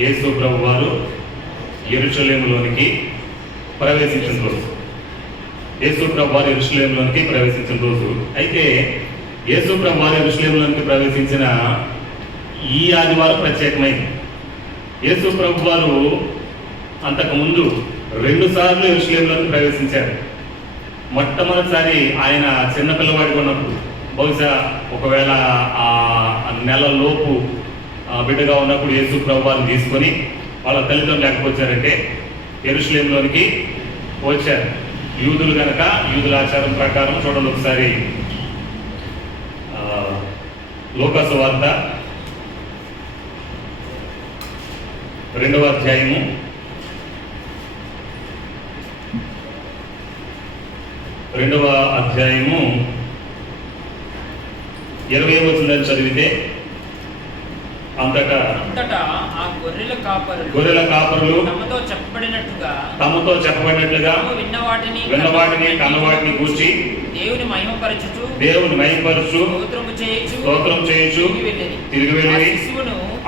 యేసు ప్రభు వారు యెరూషలేములోనికి ప్రవేశించిన రోజు. యేసు ప్రభు వారు యెరూషలేములోనికి ప్రవేశించిన రోజు. అయితే యేసు ప్రభు వారు యెరూషలేములోనికి ప్రవేశించిన ఈ ఆదివారం ప్రత్యేకమైంది. యేసు ప్రభు వారు అంతకుముందు 2 సార్లు యెరూషలేములోనికి ప్రవేశించారు. మొట్టమొదటిసారి ఆయన చిన్నపిల్లవాడిగా ఉన్నప్పుడు, బహుశా ఒకవేళ ఆ నెలలోపు బిడ్డగా ఉన్నప్పుడు యేసు ప్రభు వారిని తీసుకొని వాళ్ళ తల్లిదండ్రులు లేకపోవచ్చారంటే యెరూషలేములోనికి వచ్చారు. యూదులు కనుక యూదుల ఆచారం ప్రకారం చూడండి ఒకసారి లూకా సువార్త 2వ అధ్యాయము 20వ వచనం చదివితే అంతటా ఆ గొర్రెల కాపరులు తమతో చెప్పబడినట్లుగా విన్నవాటిని కన్నవాటిని కూర్చి దేవుని మహిమపరచుచు స్తోత్రం చేయుచు తిరిగి వెళ్ళి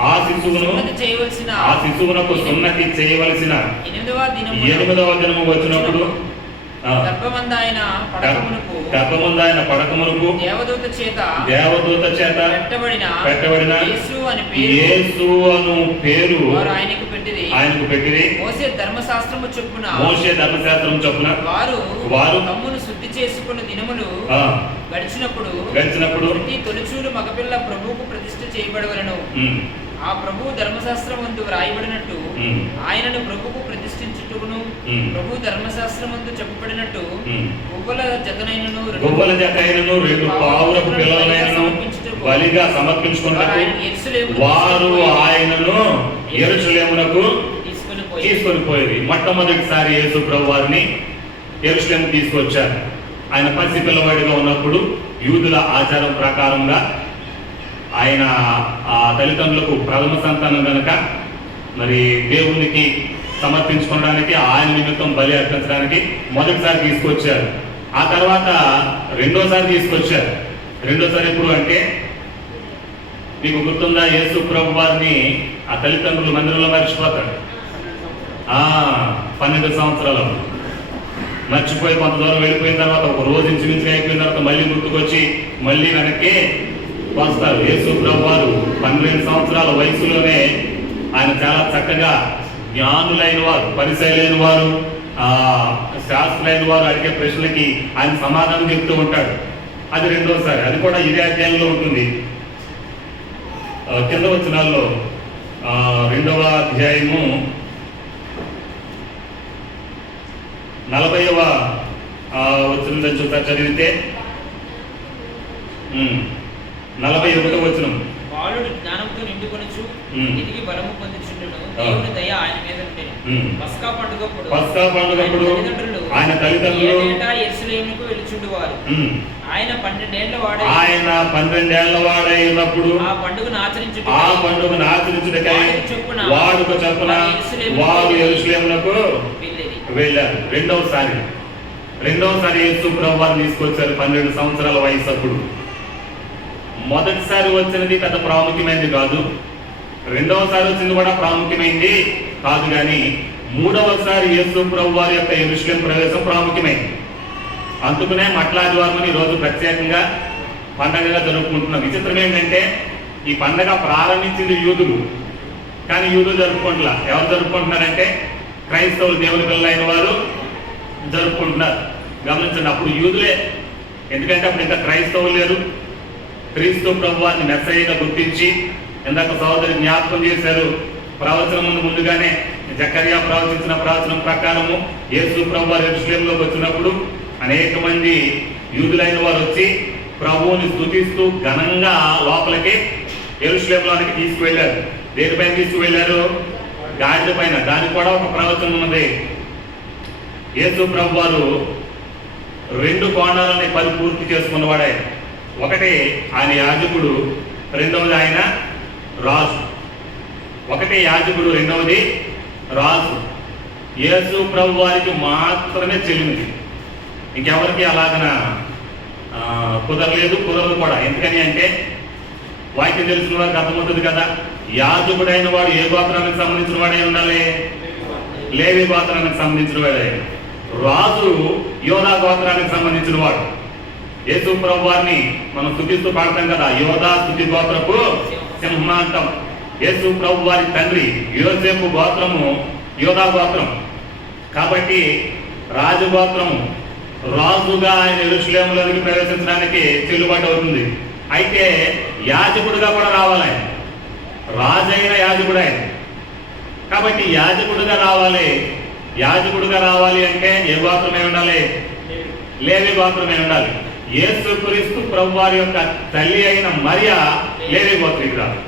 ఆ శిశువునకు సున్నతి చేయవలసిన 8వ దినము వచ్చినప్పుడు గర్భమందాయన పడకమునకు దేవదూత చేత పెట్టబడిన యేసు అను పేరు ఆయనకు పెట్టిరి. మోషే ధర్మశాస్త్రము చొప్పున వారు తమ్మును శుద్ధి చేసుకున్న దినములు గడిచినప్పుడు ప్రతి తొలిచూలు మగపిల్ల ప్రభువుకు ప్రతిష్ఠ చేయబడవలను. ఆ ప్రభువు ధర్మశాస్త్రమందు వ్రాయబడినట్టు ఆయనను ప్రభువుకు ప్రతిష్ఠించుటకును ప్రభు ధర్మశాస్త్రమందు చెప్పబడినట్టు గువ్వల జతనైనను 2 పావురపు పిల్లలైనను బలిగా సమర్పించుకున్నట్టు వారు ఆయనను యెరూషలేమునకు తీసుకొని పోయేది. మొట్టమొదటిసారి యేసు ప్రభు వారిని యెరూషలేము తీసుకొచ్చారు. ఆయన పసి పిల్లవాడిగా ఉన్నప్పుడు యూదుల ఆచారం ప్రకారంగా ఆయన ఆ తల్లిదండ్రులకు ప్రథమ సంతానం కనుక మరి దేవునికి సమర్పించుకోవడానికి ఆయన నిమిత్తం బలి అర్పించడానికి మొదటిసారి తీసుకొచ్చారు. ఆ తర్వాత రెండోసారి తీసుకొచ్చారు. రెండోసారి ఎప్పుడు అంటే మీకు గుర్తుందా? యేసు ప్రభు వారిని ఆ తల్లిదండ్రులు మందిరంలో మర్చిపోతాడు. 12 సంవత్సరాలు మర్చిపోయి కొంత దూరం వెళ్ళిపోయిన తర్వాత ఒక రోజు ఇంచుమించుగా అయిపోయిన తర్వాత మళ్ళీ గుర్తుకొచ్చి మళ్ళీ వెనక్కి వస్తారు. యేసు ప్రభు వారు 12 సంవత్సరాల వయసులోనే ఆయన చాలా చక్కగా జ్ఞానులైన వారు, పరిచయులైన వారు, శాస్త్రులైన వారు అడిగే ప్రశ్నలకి ఆయన సమాధానం చెప్తూ ఉంటాడు. అది రెండోసారి. అది కూడా ఇదే అధ్యాయంలో ఉంటుంది. కింద వచనాల్లో 2వ అధ్యాయము 40వ వచనం చూస్తారు చదివితే 41వ వచనం. బాలుడు జ్ఞానంతో నిండుకొనుచు ఎదిగి బలము పొందుచుండును. దేవుని దయ ఆయన మీద ఉండెను. పస్కా పండుగప్పుడు ఆయన తల్లిదండ్రులు యెరూషలేమునకు వెలుచుండువారు. ఆయన 12 ఏళ్ల వాడైనప్పుడు ఆ పండుగను ఆచరించుటకై వాడుక చొప్పున వారు యెరూషలేమునకు వెళ్ళారు. రెండవసారి యేసు ప్రభు వారిని తీసుకొచ్చారు 12 సంవత్సరాల వయసు అప్పుడు. మొదటిసారి వచ్చినది పెద్ద ప్రాముఖ్యమైనది కాదు, రెండవసారి వచ్చింది కూడా ప్రాముఖ్యమైంది కాదు, కానీ 3వసారి యేసు ప్రభు వారి యొక్క యెరూషలేం ప్రవేశం ప్రాముఖ్యమైంది. అందుకనే మట్లాదివారం ఈ రోజు ప్రత్యేకంగా పండగగా జరుపుకుంటున్నాం. విచిత్రం ఏంటంటే ఈ పండగ ప్రారంభించింది యూదులు, కానీ యూదులు జరుపుకుంటున్నా. ఎవరు జరుపుకుంటున్నారంటే క్రైస్తవులు, దేవుని పిల్లలైన వారు జరుపుకుంటున్నారు. గమనించండి, అప్పుడు యూదులే. ఎందుకంటే అప్పుడు ఇంకా క్రైస్తవులు లేరు. క్రీస్తు ప్రభు వారిని మెస్సయ్యగా గుర్తించి ఇందాక సహోదరి జ్ఞాపకం చేశారు. ప్రవచనం ముందుగానే జకర్యా ప్రవచించిన ప్రవచనం ప్రకారము యేసు ప్రభు వారు యెరూషలేములోకి వచ్చినప్పుడు అనేక మంది యూదులైన వారు వచ్చి ప్రభువుని స్తుతిస్తూ ఘనంగా లోపలికి యెరూషలేములోనికి తీసుకువెళ్ళారు. దేనిపైన తీసుకువెళ్ళారు? గాడిద పైన. దానికి కూడా ఒక ప్రవచనం ఉన్నది. యేసు ప్రభు వారు 2 కోణాలని పరిపూర్తి చేసుకున్నవాడు ఆయన. ఒకటి ఆయన యాజకుడు, రెండవది ఆయన రాజు. ఒకటి యాజకుడు, రెండవది రాజు. యేసు ప్రభు వారికి మాత్రమే చెల్లింది, ఇంకెవరికి అలాగన కుదరదు కూడా. ఎందుకని అంటే వాక్యం తెలిసిన వారికి అర్థమవుతుంది కదా, యాజకుడైన వాడు ఏ గోత్రానికి సంబంధించిన వాడే ఉండాలి? లేవి గోత్రానికి సంబంధించిన వాడే. రాజు యోధా గోత్రానికి సంబంధించిన వాడు. యేసు ప్రభు వారిని మనం స్తుతిస్తూ పాడతాం కదా, యోధా స్తుతి గోత్రపు సింహ అంటాం. యేసు ప్రభు వారి తండ్రి యోసేపు గోత్రము యోధా గోత్రం కాబట్టి రాజగోత్రము రాజుగా ఆయన యెరూషలేములోనికి ప్రవేశించడానికి చెల్లుబాటు అవుతుంది. అయితే యాజకుడుగా కూడా రావాలి ఆయన, రాజైన యాజకుడు ఆయన. కాబట్టి యాజకుడుగా రావాలి. యాజకుడుగా రావాలి అంటే ఏ గోత్రమే ఉండాలి? లేవి గోత్రమే ఉండాలి. యేసుక్రీస్తు ప్రభువారి యొక్క తల్లి అయిన మరియా లేవి గోత్రికురాలు,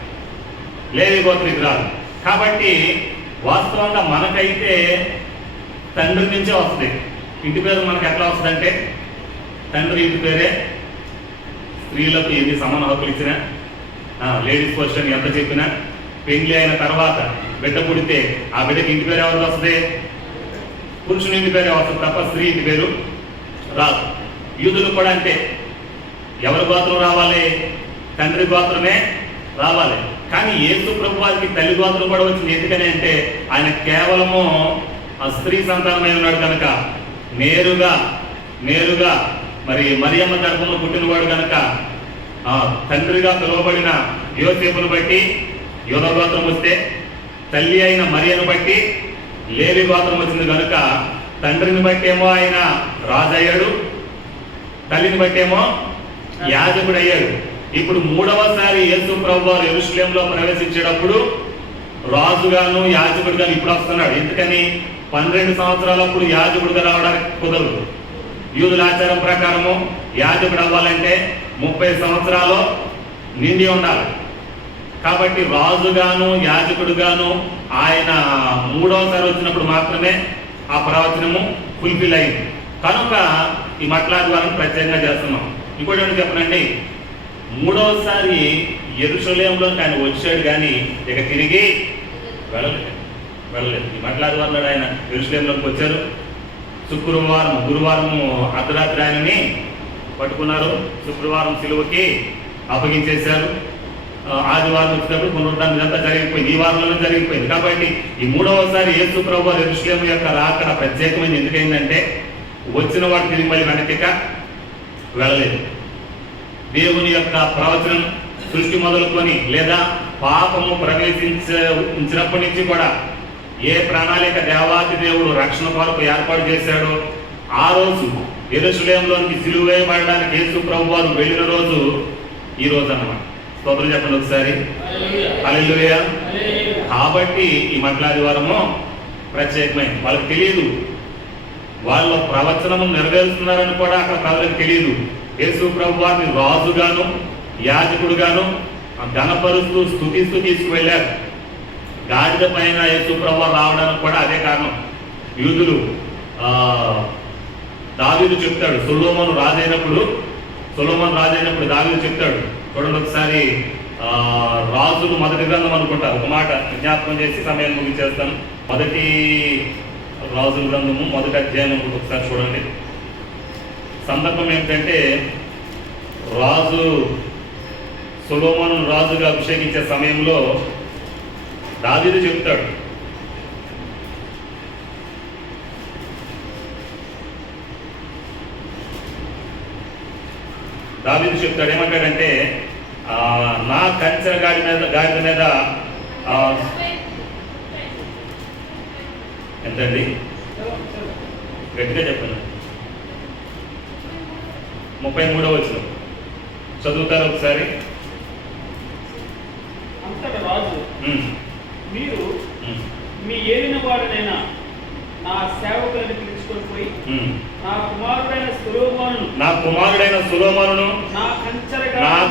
లేవి గోత్రికురాలు. కాబట్టి వాస్తవంగా మనకైతే తండ్రి నుంచే వస్తుంది. ఇంటి పేరు మనకు ఎట్లా వస్తుంది అంటే తండ్రి ఇంటి పేరే. స్త్రీలకు ఎన్ని సమాన హక్కులు ఇచ్చినా, లేడీస్ క్వశ్చన్ ఎంత చెప్పినా, పెళ్లి అయిన తర్వాత బిడ్డ పుడితే ఆ బిడ్డకి ఇంటి పేరు ఎవరికి వస్తుంది? పురుషుని ఇంటి పేరే వస్తుంది తప్ప స్త్రీ ఇంటి పేరు రాదు. యూదులు కూడా అంటే ఎవరి గోత్రం రావాలి? తండ్రి గోత్రమే రావాలి. కానీ యేసు ప్రభు వారికి తల్లి గోత్రం కూడా వచ్చింది. ఎందుకని అంటే ఆయన కేవలము ఆ స్త్రీ సంతానమై ఉన్నాడు కనుక నేరుగా మరి మరియమ్మ గర్భంలో పుట్టినవాడు కనుక తండ్రిగా పిలువబడిన యోసేపును బట్టి యోధా గోత్రం వస్తే, తల్లి అయిన మరియను బట్టి లేవి గోత్రం వచ్చింది కనుక తండ్రిని బట్టేమో ఆయన రాజు అయ్యాడు, తల్లిని బట్టేమో యాజకుడు అయ్యాడు. ఇప్పుడు మూడవసారి యేసు ప్రభు వారు యెరూషలేములో ప్రవేశించేటప్పుడు రాజుగాను యాజకుడుగాను ఇప్పుడు వస్తున్నాడు. ఎందుకని? 12 సంవత్సరాలప్పుడు యాజకుడుగా రావడానికి కుదరదు. యూదుల ఆచారం ప్రకారము యాజకుడు అవ్వాలంటే 30 సంవత్సరాలు నిండి ఉండాలి. కాబట్టి రాజుగాను యాజకుడుగాను ఆయన మూడవసారి వచ్చినప్పుడు మాత్రమే ఆ ప్రవచనము ఫుల్ఫిల్ అయింది. కనుక ఈ మట్లాద్వారం ప్రత్యేకంగా చేస్తున్నాం. ఇంకోటి ఏమిటి చెప్పనండి, మూడవసారి యెరూషలేములో ఆయన వచ్చాడు కానీ ఇక తిరిగి వెళ్ళలేదు. ఈ మట్లాద్వారంలో ఆయన యెరూషలేములోకి వచ్చారు. గురువారము అర్ధరాత్రి ఆయనని పట్టుకున్నారు. శుక్రవారం సిలువకి అప్పగించేశారు. ఆదివారం వచ్చినప్పుడు పునరుద్ధానం ఇదంతా జరిగిపోయింది. ఈ వారంలోనే జరిగిపోయింది. కాబట్టి ఈ మూడవసారి యేసు ప్రభువు యెరూషలేము యొక్క రాకడ ప్రత్యేకమైనది. ఎందుకైందంటే వచ్చిన వాడు తిరిగి మళ్ళీ వెనక్కి వెళ్ళలేదు. దేవుని యొక్క ప్రవచనం సృష్టి మొదలుకొని లేదా పాపము ప్రవేశించినప్పటి నుంచి కూడా ఏ ప్రణాళిక దేవాది దేవుడు రక్షణ కొరకు ఏర్పాటు చేశాడో ఆ రోజు యెరూషలేములోనికి సిలువ వేయబడడానికి యేసు ప్రభు వారు వెళ్ళిన రోజు ఈ రోజు అన్నమాట. స్తోత్రం చెప్పండి ఒకసారి. హల్లెలూయా. కాబట్టి ఈ మట్లాదివారము ప్రత్యేకమైంది. వాళ్ళకి తెలియదు, వాళ్ళ ప్రవచనము నెరవేరుస్తున్నారని కూడా అక్కడ ప్రజలకు తెలియదు. యేసు ప్రభు వారిని రాజుగాను యాజకుడుగాను ఘనపరుస్తూ స్తుతిస్తూ తీసుకువెళ్ళారు. గాడిద పైన యేసు ప్రభు రావడానికి కూడా అదే కారణం. యూదులు దావీదు చెప్తాడు, సొలొమోను రాజైనప్పుడు దావీదు చెప్తాడు. చూడండి ఒకసారి రాజులు మొదటి గ్రంథం అనుకుంటారు. ఒక మాట జ్ఞాపకం చేసి సమయాన్ని ముగించేస్తాను. మొదటి రాజుల గ్రంథము 1వ అధ్యాయం ఒకసారి చూడండి. సందర్భం ఏమిటంటే రాజు సొలొమోను రాజుగా అభిషేకించే సమయంలో దావీదు చెప్తాడు, ఏమంటాడంటే నా కంచెర గాడిద మీద ఎంతండి గట్టిగా చెప్పండి. 33వ వచనం చదువుతారు ఒకసారి. అంతట రాజు, మీరు మీ ఏలిన వాడనైనా నా సేవకులను పిలుచుకొని పోయి నా కుమారుడైన సొలొమోనును నా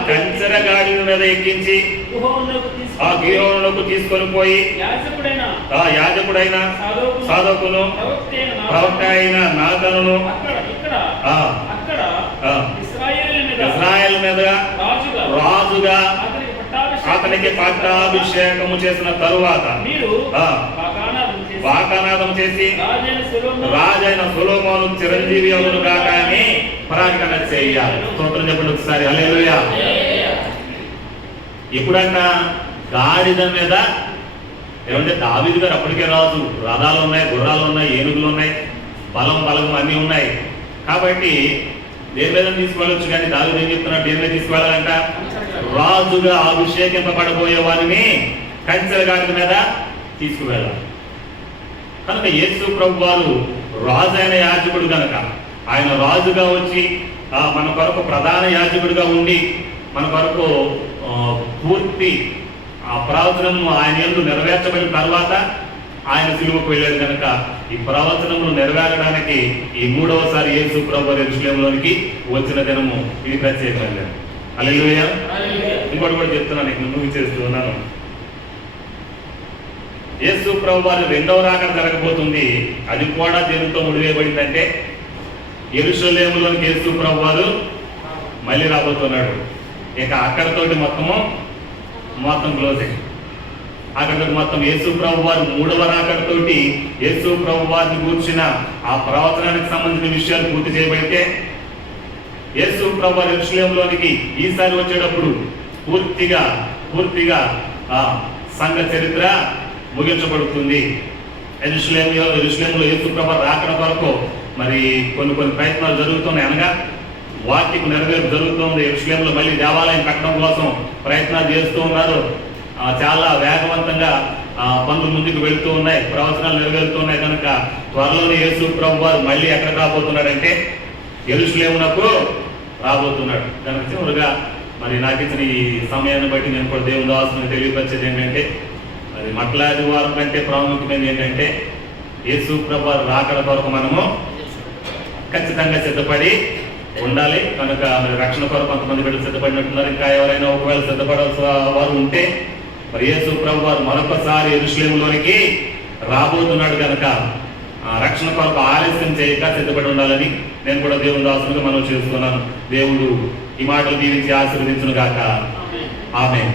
కంచెర గాడిద మీద ఎక్కించి ఆ గిహోనులోకి తీసుకొని పోయి యాజకుడైన సాదోకును ప్రవక్త అయిన నాతానును ఇశ్రాయేలు మీద రాజుగా అతనికి పట్టాభిషేకము చేసిన తరువాత వాకానాదం చేసి రాజైన సొలొమోను చిరంజీవి అవును కాక అని ప్రకటన చేయాలి. స్తోత్రం చెప్పండి ఒకసారి. హల్లెలూయా. ఎప్పుడంట? గాడిద మీద. ఏమంటే దావీదు గారు అప్పటికే రాజు, రథాలు ఉన్నాయి, గుర్రాలు ఉన్నాయి, ఏనుగులు ఉన్నాయి, బలం అన్నీ ఉన్నాయి. కాబట్టి దేని మీద తీసుకువెళ్ళొచ్చు, కానీ దావీదు ఏం చెప్తున్నాడు, దేని మీద తీసుకువెళ్ళాలంట? రాజుగా అభిషేకింపబడబోయే వారిని కంచెల గాడిద మీద తీసుకువెళ్ళాలి. కనుక యేసు ప్రభు వారు రాజు అయిన యాజకుడు కనుక ఆయన రాజుగా వచ్చి మన కొరకు ప్రధాన యాజకుడిగా ఉండి మన కొరకు పూర్తి ప్రవచనము ఆయన యందు నెరవేర్చబడిన తర్వాత ఆయన సిలువకు వెళ్ళాడు కనుక ఈ ప్రవచనములు నెరవేరడానికి ఈ 3వసారి యేసు ప్రభు యెరూషలేములోనికి వచ్చిన దినము ఇది ప్రత్యేకంగా. హల్లెలూయా. ఇంకోటి కూడా చెప్తున్నాను, నీకు ముందుకు చేస్తూ ఉన్నాను. యేసు ప్రభు వారి 2వ రాకడ జరగబోతుంది. అది కూడా దేనితో ముడివేయబడిందంటే యెరూషలేములోనికి యేసు ప్రభు వారు మళ్ళీ రాబోతున్నాడు. ఇక అక్కడతోటి మొత్తం క్లోజింగ్. అక్కడ మొత్తం యేసు ప్రభు వారు 3వ రాకడతోటి యేసు ప్రభు వారిని కూర్చిన ఆ ప్రవచనానికి సంబంధించిన విషయాలు పూర్తి చేయబడితే యేసు ప్రభు వారు యెరూషలేములోనికి ఈసారి వచ్చేటప్పుడు పూర్తిగా ఆ సంఘ చరిత్ర ముగించబడుతుంది. యెరూషలేములో యేసు ప్రభు రాకడ కొరకు మరి కొన్ని ప్రయత్నాలు జరుగుతున్నాయి. అనగా వాక్యకు నెరవేర్పు జరుగుతుంది. యెరూషలేములో మళ్ళీ దేవాలయం కట్టడం కోసం ప్రయత్నాలు చేస్తూ ఉన్నారు. చాలా వేగవంతంగా పనులు ముందుకు వెళుతూ ఉన్నాయి, ప్రవచనాలు నెరవేరుతున్నాయి. కనుక త్వరలోనే యేసు ప్రభు వారు మళ్ళీ ఎక్కడ రాబోతున్నాడంటే యెరూషలేమునకు రాబోతున్నాడు. కనుక చివరిగా మరి నాకు ఇచ్చిన ఈ సమయాన్ని బట్టి నేను కూడా దేవుని దాసుని తెలియపరిచేది ఏంటంటే, మరి మట్లాది వారం కంటే ప్రాముఖ్యమైనది ఏంటంటే యేసు ప్రభు వారు రాకడ కొరకు మనము ఖచ్చితంగా సిద్ధపడి ఉండాలి. కనుక మరి రక్షణ కొరకు కొంతమంది బిడ్డలు సిద్ధపడినట్టున్నారు. ఇంకా ఎవరైనా ఒకవేళ సిద్ధపడాల్సిన వారు ఉంటే మరి యేసు ప్రభు వారు మరొకసారి యెరూషలేములోనికి రాబోతున్నాడు కనుక రక్షణ కొరకు ఆలస్యం చేయక సిద్ధపడి ఉండాలని నేను కూడా దేవుని దాసునిగా మనం చేస్తున్నాను. దేవుడు ఈ మాటలు దీవించి ఆశీర్వదించును గాక. ఆమేన్.